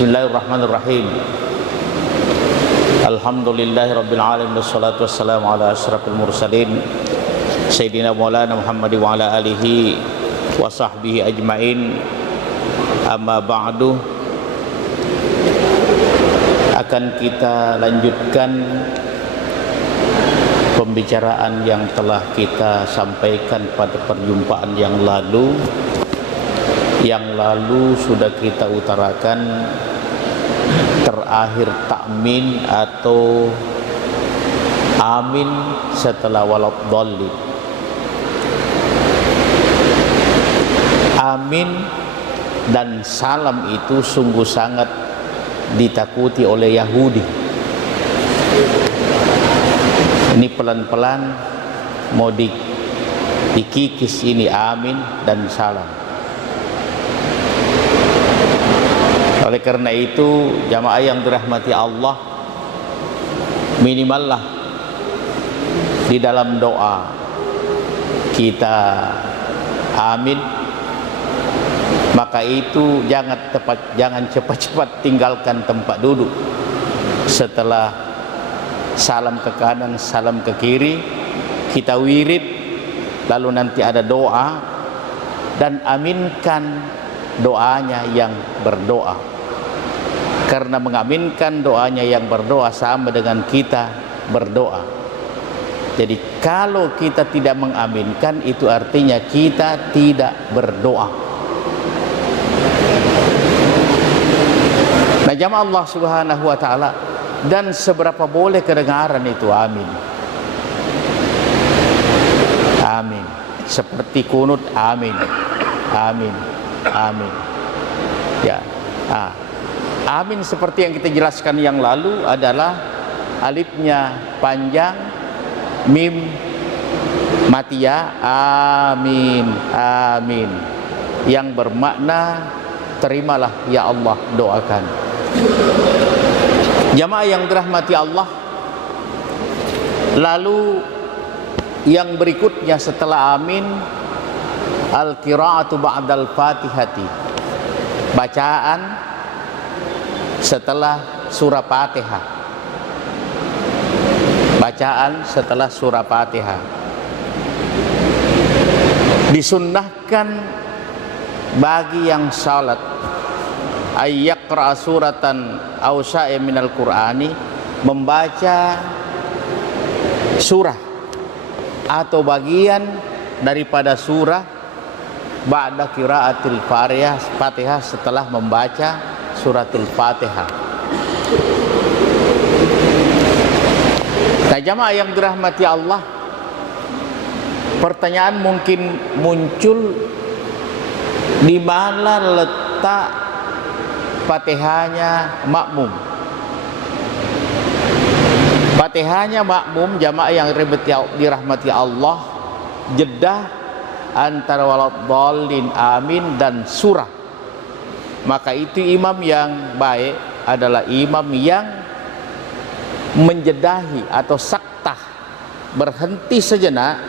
Bismillahirrahmanirrahim. Alhamdulillahirabbil alamin wassalatu wassalamu ala asyrafil mursalin Sayyidina Maulana Muhammad wa ala alihi wa sahbihi ajmain. Amma ba'du. Akan kita lanjutkan pembicaraan yang telah kita sampaikan pada perjumpaan yang lalu. Yang lalu sudah kita utarakan terakhir takmin atau amin setelah waladdallin. Amin dan salam itu sungguh sangat ditakuti oleh Yahudi. Ini pelan-pelan mau dikikis ini amin dan salam. Oleh karena itu jamaah yang dirahmati Allah, minimallah di dalam doa kita amin, maka itu jangan cepat-cepat tinggalkan tempat duduk. Setelah salam ke kanan, salam ke kiri, kita wirid, lalu nanti ada doa, dan aminkan doanya yang berdoa. Karena mengaminkan doanya yang berdoa sama dengan kita berdoa. Jadi kalau kita tidak mengaminkan, itu artinya kita tidak berdoa. Nah, jamaah Allah Subhanahu wa taala, dan seberapa boleh kedengaran itu amin. Amin. Seperti kunut amin. Amin. Amin. Ya. Amin seperti yang kita jelaskan yang lalu adalah alifnya panjang, mim mati ya, amin, amin, yang bermakna terimalah ya Allah, doakan. Jamaah yang dirahmati Allah, lalu yang berikutnya setelah amin, al-qira'atu ba'dal fatihati, bacaan setelah surah Fatihah. Bacaan setelah surah Fatihah. Disunnahkan bagi yang salat ayyaqra suratan aw syai'an minal Qur'ani, membaca surah atau bagian daripada surah ba'da qiraatil Fatihah, setelah membaca suratul Fatihah. Nah, jamaah yang dirahmati Allah, pertanyaan mungkin muncul, di mana letak Fatihahnya makmum? Fatihahnya makmum, jamaah yang dirahmati Allah, jedah antara waladdallin, amin, dan surah. Maka itu imam yang baik adalah imam yang menjedahi atau saktah, berhenti sejenak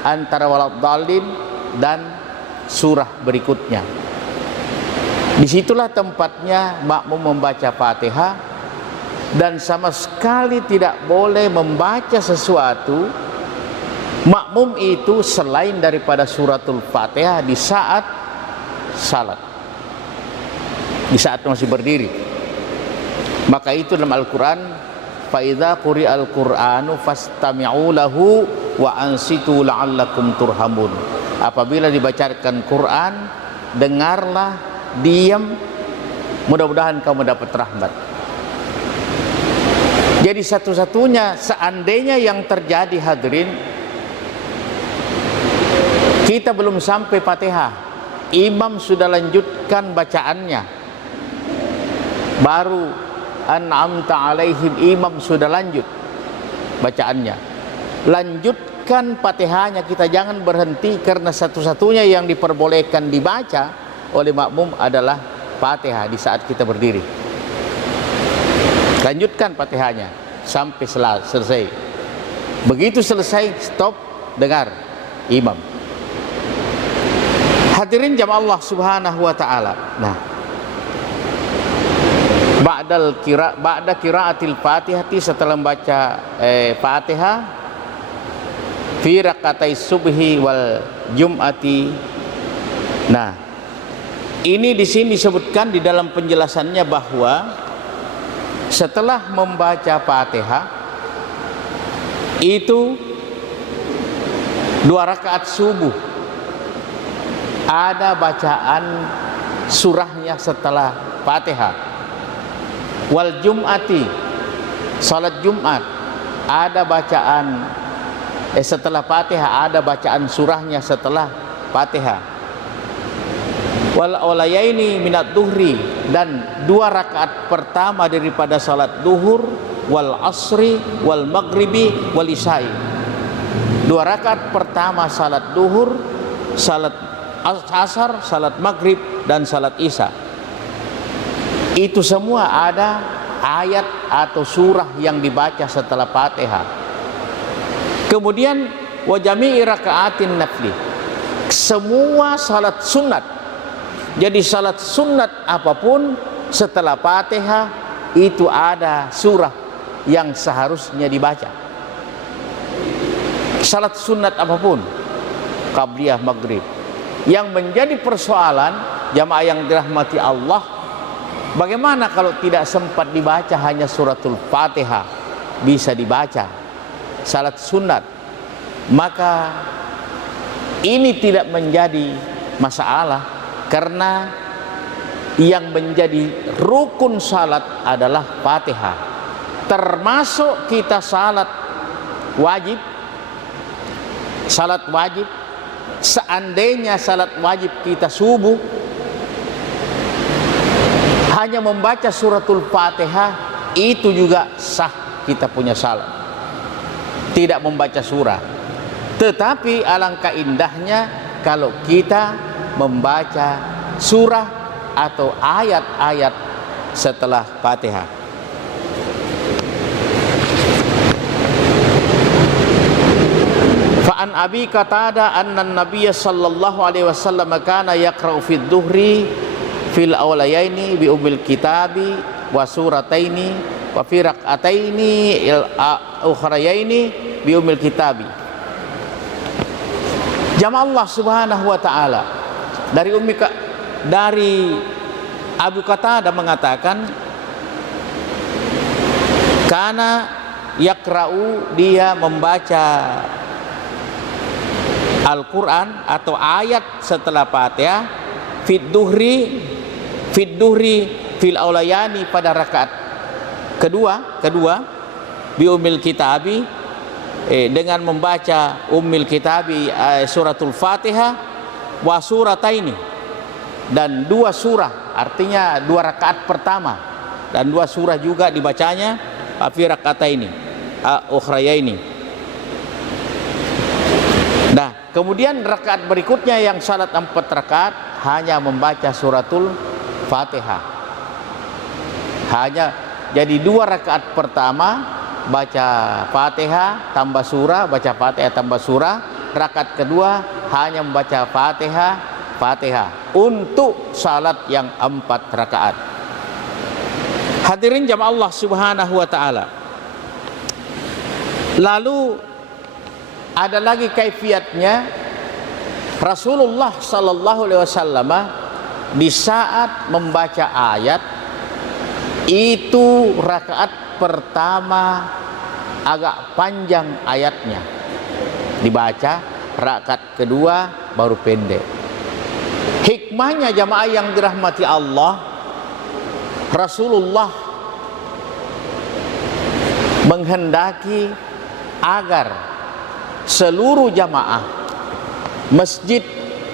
antara waladdallin dan surah berikutnya. Disitulah tempatnya makmum membaca Fatihah, dan sama sekali tidak boleh membaca sesuatu makmum itu selain daripada suratul Fatihah di saat salat, di saat masih berdiri. Maka itu dalam Al-Quran, fa idza quri'al Qur'anu fastami'u lahu wa ansitu la'allakum turhamun. Apabila dibacakan Quran, dengarlah, diam, mudah-mudahan kamu dapat rahmat. Jadi satu-satunya, seandainya yang terjadi hadirin, kita belum sampai Fatihah, imam sudah lanjutkan bacaannya, baru an'amta alaihim, imam sudah lanjut bacaannya, lanjutkan Fatihahnya. Kita jangan berhenti, karena satu-satunya yang diperbolehkan dibaca oleh makmum adalah Fatihah di saat kita berdiri. Lanjutkan Fatihahnya sampai selesai. Begitu selesai, stop, dengar imam. Hadirin jamaah Allah Subhanahu wa taala. Nah, ba'da qiraatil Fatihati, setelah membaca Fatihah, fi rakatai subhi wal jum'ati. Nah, ini di sini disebutkan di dalam penjelasannya bahwa setelah membaca Fatihah itu 2 rakaat subuh ada bacaan surahnya setelah Fatihah. Wal jum'ati, salat Jumat, ada bacaan setelah Fatihah, ada bacaan surahnya setelah Fatihah. Wal awlayaini minat duhri, dan 2 rakaat pertama daripada salat duhur, wal asri wal maghribi wal isya'i. 2 rakaat pertama salat duhur, salat asar, salat maghrib, dan salat isya. Itu semua ada ayat atau surah yang dibaca setelah Fatihah. Kemudian wa jami'i raka'atin nafli, semua salat sunat. Jadi salat sunat apapun setelah Fatihah itu ada surah yang seharusnya dibaca. Salat sunat apapun, qabliyah, maghrib. Yang menjadi persoalan jamaah yang dirahmati Allah, bagaimana kalau tidak sempat dibaca hanya suratul Fatihah, bisa dibaca salat sunat, maka ini tidak menjadi masalah, karena yang menjadi rukun salat adalah Fatihah. Termasuk kita salat wajib, seandainya salat wajib kita subuh hanya membaca suratul Fatihah, itu juga sah kita punya salat, tidak membaca surah. Tetapi alangkah indahnya kalau kita membaca surah atau ayat-ayat setelah Fatihah. Fa'an Abi Qatadah anna Nabiyya sallallahu alaihi wasallam kana yaqra'u fid dhuhri fil awlayaini bi umil kitabi wa surataini wa fi rak'ataini ukhrayaini bi umil kitabi. Jamaah Allah Subhanahu wa taala, dari Abu Qatadah mengatakan kana yaqra'u, dia membaca Al-Quran atau ayat setelah Fatihah fid duhri fil aulayani, pada rakaat kedua bi umil kitabi, dengan membaca umil kitabi suratul Fatihah, wa surataini, dan 2 surah, artinya 2 rakaat pertama, dan 2 surah juga dibacanya fi rakataini ukhrayaini. Nah, kemudian rakaat berikutnya yang salat 4 rakaat hanya membaca suratul Fatihah. Hanya jadi 2 rakaat pertama baca Fatihah tambah surah, baca Fatihah tambah surah. Rakaat kedua hanya membaca Fatihah untuk salat yang 4 rakaat. Hadirin jamaah Allah Subhanahu wa taala. Lalu ada lagi kaifiatnya. Rasulullah sallallahu alaihi wasallam di saat membaca ayat itu rakaat pertama agak panjang ayatnya dibaca, rakaat kedua baru pendek. Hikmahnya jamaah yang dirahmati Allah, Rasulullah menghendaki agar seluruh jamaah masjid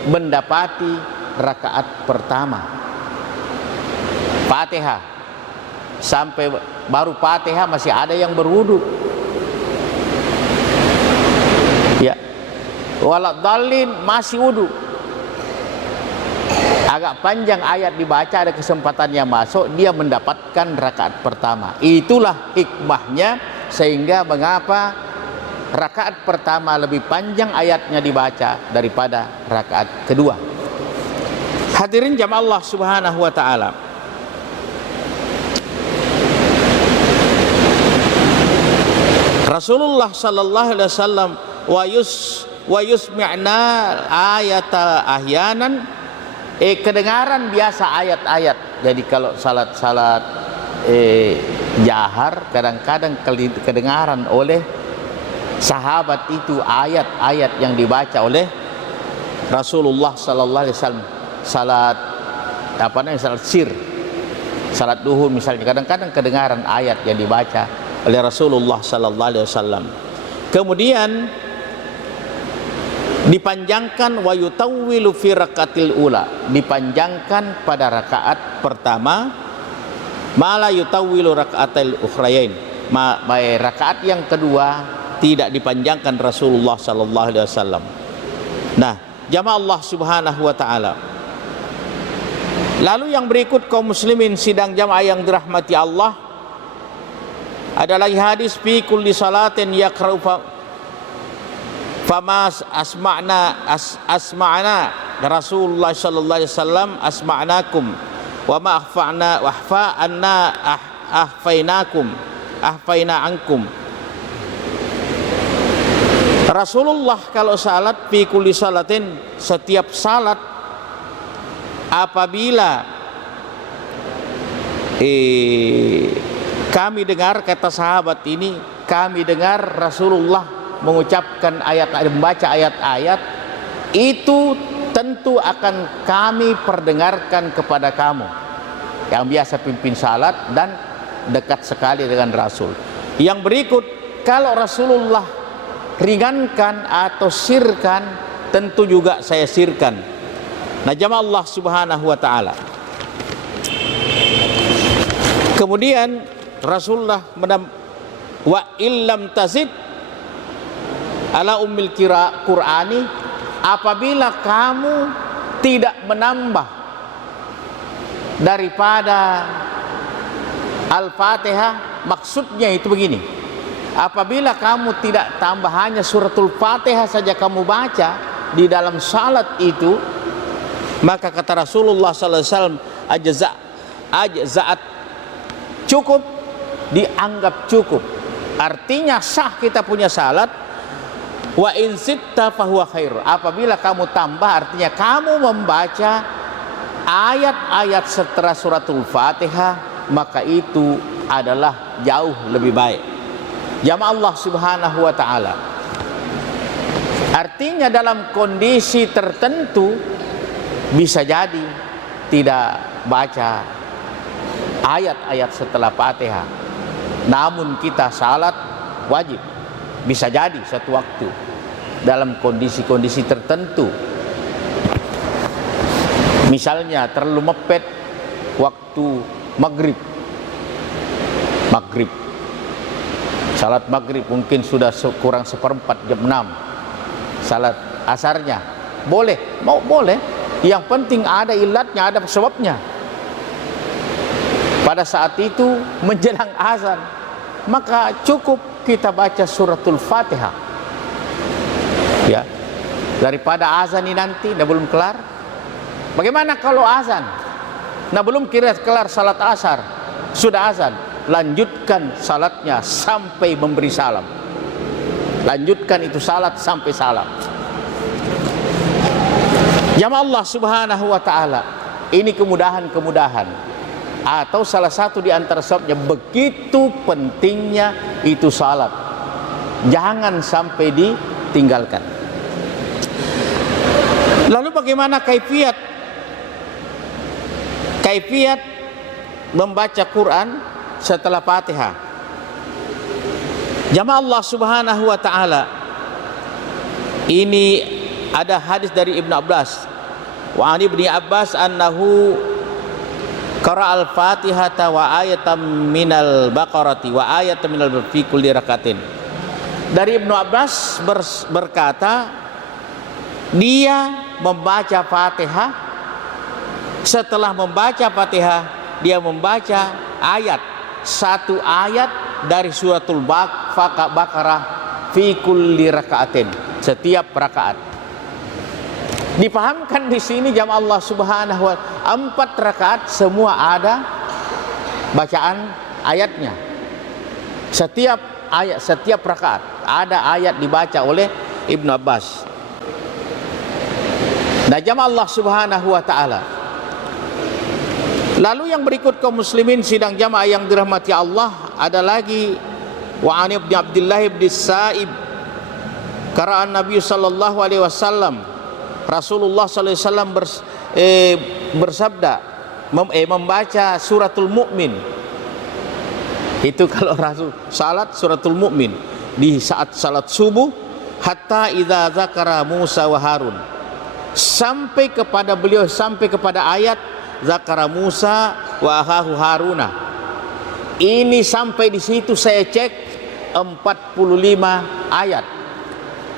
mendapati rakaat pertama Fatihah, sampai baru Fatihah masih ada yang berwudu, ya, waladhalin masih wudu, agak panjang ayat dibaca, ada kesempatannya masuk, dia mendapatkan rakaat pertama. Itulah hikmahnya, sehingga mengapa rakaat pertama lebih panjang ayatnya dibaca daripada rakaat kedua. Hadirin jamaah Allah Subhanahu wa taala. Rasulullah sallallahu alaihi wasallam wa yusmi'na ayata ahyanan, kedengaran biasa ayat-ayat. Jadi kalau salat jahar, kadang-kadang kedengaran oleh sahabat itu ayat-ayat yang dibaca oleh Rasulullah sallallahu alaihi wasallam. Salat salat sir, salat duhur misalnya, kadang-kadang kedengaran ayat yang dibaca oleh Rasulullah sallallahu alaihi wasallam. Kemudian dipanjangkan wa yutawwilu fi rakatil ula, dipanjangkan pada rakaat pertama, mala yutawwilu rakaatil ukhrayain, rakaat yang kedua tidak dipanjangkan Rasulullah sallallahu alaihi wasallam. Nah, jamaah Allah Subhanahu wa taala. Lalu yang berikut kaum muslimin sidang jamaah yang dirahmati Allah, ada lagi hadis fi kulli salatin yaqra'u famas asma'na Rasulullah sallallahu alaihi wasallam asma'nakum wa ma akhfa'na wa akhfa'anna ahfaina ankum. Rasulullah kalau salat fi kulli salatin, setiap salat, apabila kami dengar, kata sahabat ini, kami dengar Rasulullah mengucapkan membaca ayat-ayat, itu tentu akan kami perdengarkan kepada kamu yang biasa pimpin salat dan dekat sekali dengan Rasul. Yang berikut, kalau Rasulullah ringankan atau sirkan, tentu juga saya sirkan. Nah, jamaah Allah Subhanahu wa taala. Kemudian Rasulullah wa illam tazid ala ummil Qur'ani, apabila kamu tidak menambah daripada Al-Fatihah, maksudnya itu begini, apabila kamu tidak tambah hanya suratul Fatihah saja kamu baca di dalam salat itu, maka kata Rasulullah sallallahu alaihi wasallam ajza'at, cukup, dianggap cukup. Artinya sah kita punya salat. Wa in sitta fahuwa khair, apabila kamu tambah, artinya kamu membaca ayat-ayat setelah suratul Fatihah, maka itu adalah jauh lebih baik. Jamaah Allah Subhanahu wa taala. Artinya dalam kondisi tertentu bisa jadi tidak baca ayat-ayat setelah Fatihah, namun kita salat wajib. Bisa jadi satu waktu dalam kondisi-kondisi tertentu, misalnya terlalu mepet waktu maghrib, salat maghrib mungkin sudah kurang seperempat, jam 6, salat asarnya boleh, boleh, yang penting ada ilatnya, ada sebabnya. Pada saat itu menjelang azan, maka cukup kita baca suratul Fatihah, ya, daripada azan ini nanti belum kelar. Bagaimana kalau azan belum kelar salat asar, sudah azan, lanjutkan salatnya sampai memberi salam, lanjutkan itu salat sampai salam. Jamaah Allah Subhanahu wa taala, ini kemudahan atau salah satu di antara sebabnya begitu pentingnya itu salat, jangan sampai ditinggalkan. Lalu bagaimana kaifiat membaca Quran setelah Fatihah? Jamaah Allah Subhanahu wa taala, ini ada hadis dari Ibnu Abbas, wa ani Ibnu Abbas annahu qara al-Fatihata wa ayatan minal Baqarati wa ayatan minal fi kulli rakatin. Dari Ibnu Abbas berkata, dia membaca Fatihah, setelah membaca Fatihah dia membaca satu ayat dari suratul Baqarah fi kulli rakatin, setiap rakaat. Dipahamkan di sini jamaah Allah Subhanahu wa taala, 4 rakaat semua ada bacaan ayatnya. Setiap ayat, setiap rakaat ada ayat dibaca oleh Ibnu Abbas. Nah, jamaah Allah Subhanahu wa taala. Lalu yang berikut kaum muslimin sidang jamaah yang dirahmati Allah, ada lagi wa an ibn Abdullah ibn Sa'ib qara'an Nabi sallallahu alaihi wasallam, Rasulullah sallallahu alaihi wasallam bersabda, membaca suratul Mukmin. Itu kalau Rasul salat suratul Mukmin di saat salat subuh, hatta idza zakara Musa wa Harun, sampai kepada beliau, sampai kepada ayat zakara Musa wa akhahu Haruna. Ini sampai di situ saya cek 45 ayat.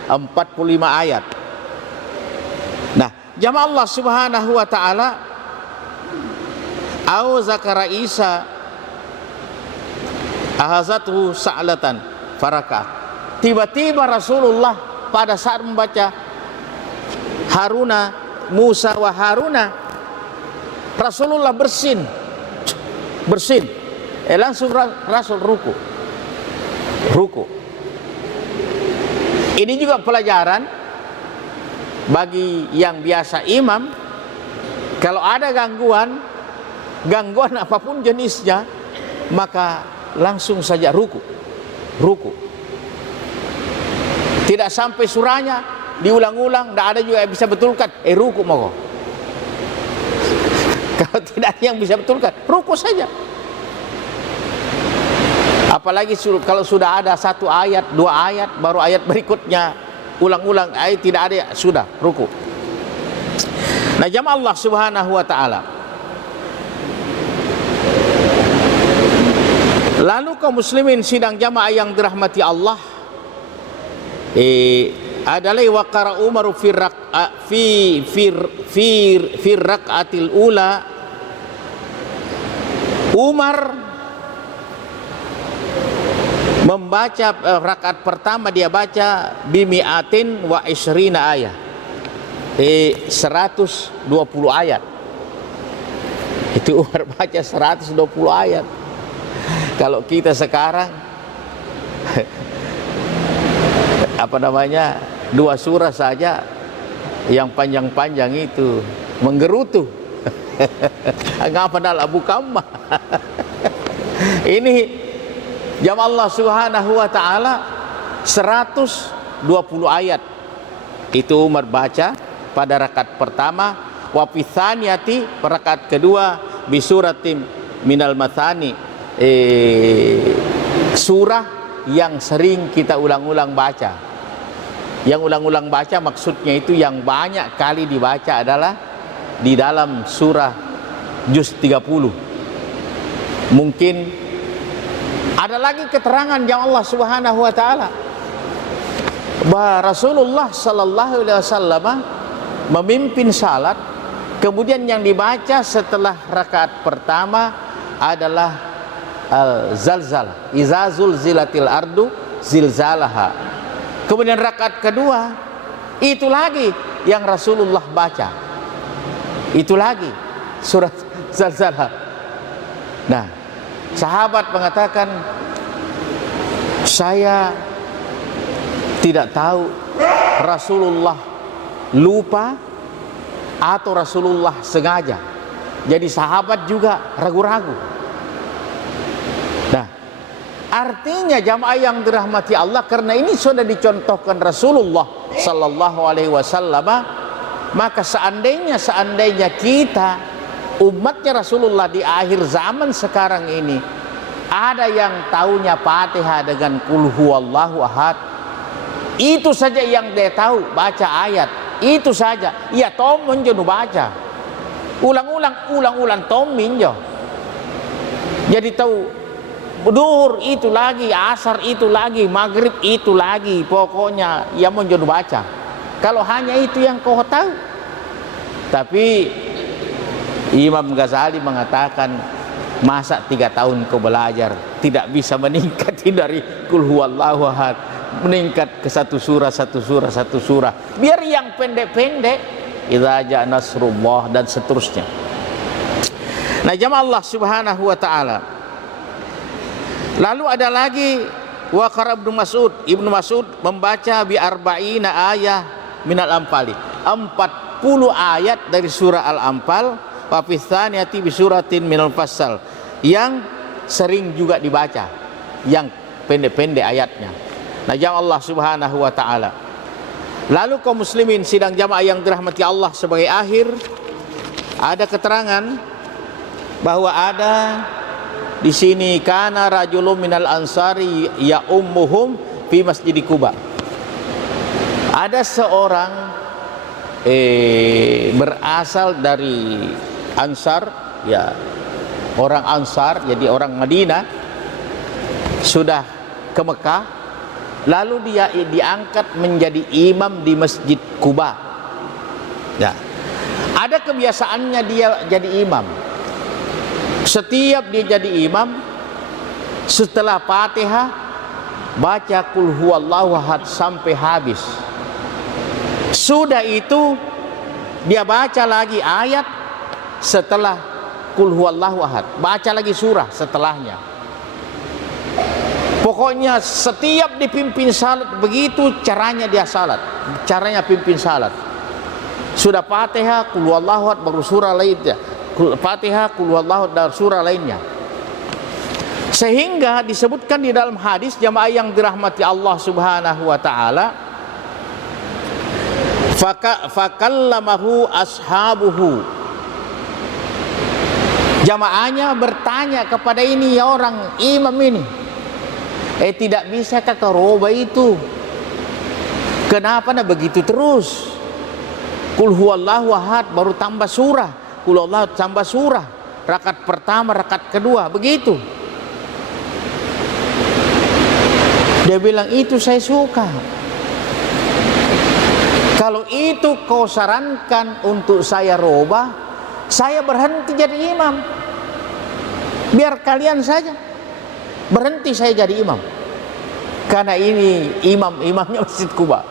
45 ayat. Nah, jamaah Allah Subhanahu wa taala, au zakara Isa ahazatuhu sa'latan faraka. Tiba-tiba Rasulullah pada saat membaca Haruna, Musa wa Haruna, Rasulullah bersin. Langsung Rasul ruku. Ini juga pelajaran bagi yang biasa imam. Kalau ada gangguan apapun jenisnya, maka langsung saja ruku. Tidak sampai surahnya diulang-ulang, tidak ada juga yang bisa betulkan. Ruku mau. Kalau tidak ada yang bisa betulkan, ruku saja. Apalagi kalau sudah ada satu ayat, dua ayat, baru ayat berikutnya ulang-ulang, ayat tidak ada, sudah ruku. Nah, jamaah Allah Subhanahu wa taala. Lalu kaum muslimin sidang jamaah yang dirahmati Allah, adalah wa qara Umar fi raqatil ula. Umar membaca rakaat pertama, dia baca bimi'atin wa isrina ayat, 120 ayat. Itu Umar baca 120 ayat. Kalau kita sekarang dua surah saja yang panjang-panjang itu menggerutu. Ngapa Abu Kamma. Ini jamaah Allah Subhanahu wa taala 120 ayat itu Umar baca pada rakaat pertama. Wa fi tsaniyati, rakaat kedua, bi suratim minal mathani, surah yang sering kita ulang-ulang baca. Yang ulang-ulang baca maksudnya itu yang banyak kali dibaca adalah di dalam surah juz 30. Mungkin ada lagi keterangan yang Allah Subhanahu wa taala bahwa Rasulullah sallallahu alaihi wasallam memimpin salat, kemudian yang dibaca setelah rakaat pertama adalah al-zalzalah, iza zulzilatil ardu zilzalaha. Kemudian rakaat kedua itu lagi yang Rasulullah baca, itu lagi surat zalzalah. Nah, sahabat mengatakan, saya tidak tahu Rasulullah lupa atau Rasulullah sengaja. Jadi sahabat juga ragu-ragu. Nah, artinya jamaah yang dirahmati Allah, karena ini sudah dicontohkan Rasulullah sallallahu alaihi wasallam, maka seandainya kita umatnya Rasulullah di akhir zaman sekarang ini ada yang taunya Fatihah dengan qul huwallahu ahad, itu saja yang dia tahu, baca ayat itu saja, ya tomin jo baca, ulang-ulang tomin jo. Jadi tahu duhur itu lagi, asar itu lagi, maghrib itu lagi, pokoknya ya mau jo baca. Kalau hanya itu yang kau tahu. Tapi Imam Ghazali mengatakan, masa 3 tahun kau belajar tidak bisa meningkat dari qul huwallahu ahad, meningkat ke satu surah. Biar yang pendek-pendek, idza jaa nasrullah dan seterusnya. Nah, jamaah Allah Subhanahu wa taala. Lalu ada lagi wa qara Ibnu Mas'ud membaca bi arba'ina ayah minal Anfal, 40 ayat dari surah Al-Anfal, wa fi tsaniyati bi suratin minal Fassal, yang sering juga dibaca, yang pendek-pendek ayatnya. Nah, jamaah Allah Subhanahu wa taala. Lalu kaum muslimin sidang jamaah yang dirahmati Allah, sebagai akhir ada keterangan bahwa ada di sini kana rajulun minal ansari ya ummuhum fi masjid Quba. Ada seorang berasal dari Ansar, ya, orang Ansar, jadi orang Madinah, sudah ke Mekah, lalu dia diangkat menjadi imam di masjid Quba. Ya. Ada kebiasaannya dia jadi imam. Setiap dia jadi imam, setelah Fatihah baca qul huwallahu ahad sampai habis. Sudah itu dia baca lagi ayat setelah qul huwallahu ahad, baca lagi surah setelahnya. Pokoknya setiap dipimpin salat begitu caranya dia salat, caranya pimpin salat. Sudah Fatihah qul huwallahu ahad baru surah lainnya, Fatihah qul huwallahu dan surah lainnya. Sehingga disebutkan di dalam hadis jamaah yang dirahmati Allah Subhanahu wa taala, fakallamahu ashabuhu, jamaahnya bertanya kepada ini ya orang imam ini, tidak bisakah kau rubah itu? Kenapa nah begitu terus? Qul huwallahu ahad baru tambah surah, qul huwallahu tambah surah, rakaat pertama, rakaat kedua, begitu. Dia bilang itu saya suka. Kalau itu kau sarankan untuk saya rubah, saya berhenti jadi imam. Biar kalian saja, berhenti saya jadi imam. Karena ini imamnya Masjid Quba.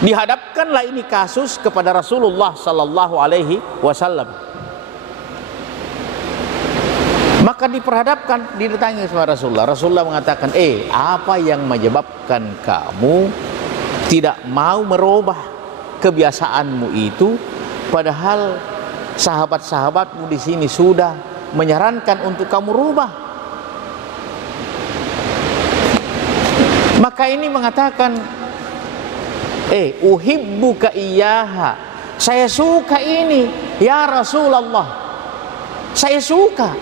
Dihadapkanlah ini kasus kepada Rasulullah sallallahu alaihi wasallam. Maka diperhadapkan, didatangi sama Rasulullah. Rasulullah mengatakan, apa yang menyebabkan kamu tidak mau merubah kebiasaanmu itu, padahal sahabat-sahabatmu di sini sudah menyarankan untuk kamu rubah. Maka ini mengatakan, uhibbuka iyyaha, saya suka ini ya Rasulullah, saya suka.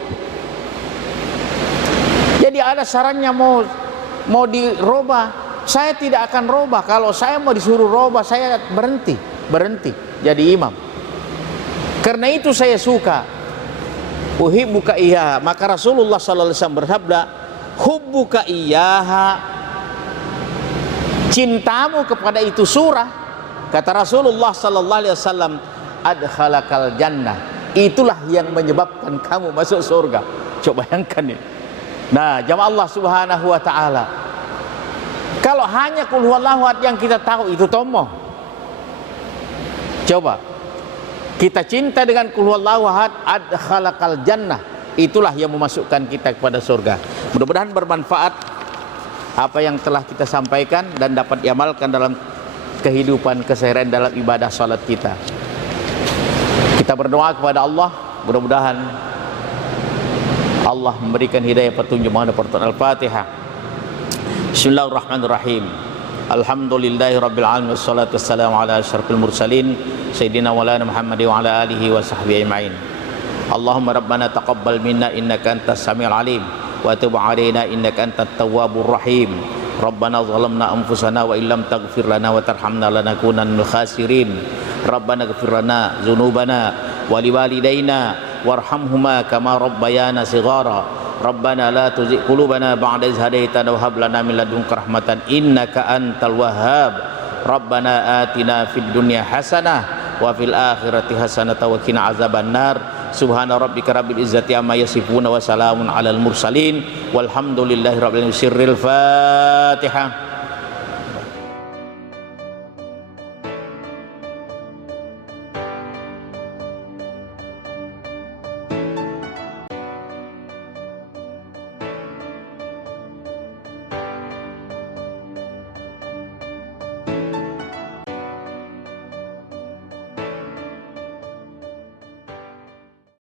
Jadi ada sarannya mau dirubah, saya tidak akan rubah. Kalau saya mau disuruh rubah, saya berhenti jadi imam. Karena itu saya suka. Uhibbuka iyyaha. Maka Rasulullah sallallahu alaihi wasallam bersabda, hubbuka iyyaha, cintamu kepada itu surah, kata Rasulullah sallallahu alaihi wasallam, adkhalakal jannah, itulah yang menyebabkan kamu masuk surga. Coba bayangkan ini. Nah, jamaah Allah Subhanahu wa taala, kalau hanya qul huwallahu ahad yang kita tahu itu tomoh. Coba kita cinta dengan qul huwallahu ahad, adkhalakal jannah, itulah yang memasukkan kita kepada surga. Mudah-mudahan bermanfaat apa yang telah kita sampaikan dan dapat diamalkan dalam kehidupan keseharian dalam ibadah salat kita. Kita berdoa kepada Allah, mudah-mudahan Allah memberikan hidayah petunjuk. Mohon pertolongan. Al-Fatihah. Bismillahirrahmanirrahim. Alhamdulillahi rabbil alamin, wassalatu wassalamu ala asyrafil mursalin sayyidina walana Muhammad wa ala alihi wa sahbihi ajmain. Allahumma rabbana taqabbal minna innaka antas samiul alim wa tub alaina innaka antat tawwabur rahim. Rabbana zalamna anfusana wa illam taghfir lana wa tarhamna lanakunanna minal khasirin. Rabbana ighfir lana dzunubana wa liwalidayna warhamhuma kama rabbayana shighara. Rabbana la tuzigh qulubana ba'da idh hadaitana wa hab lana min ladunka rahmatan innaka antal wahhab. Rabbana atina fid dunya hasanah wa fil akhirati hasanah wa qina azabannar. Subhana rabbika rabbil izzati amma yasifun wa salamun alal mursalin walhamdulillahi rabbil alamin. Sirril Fatihah.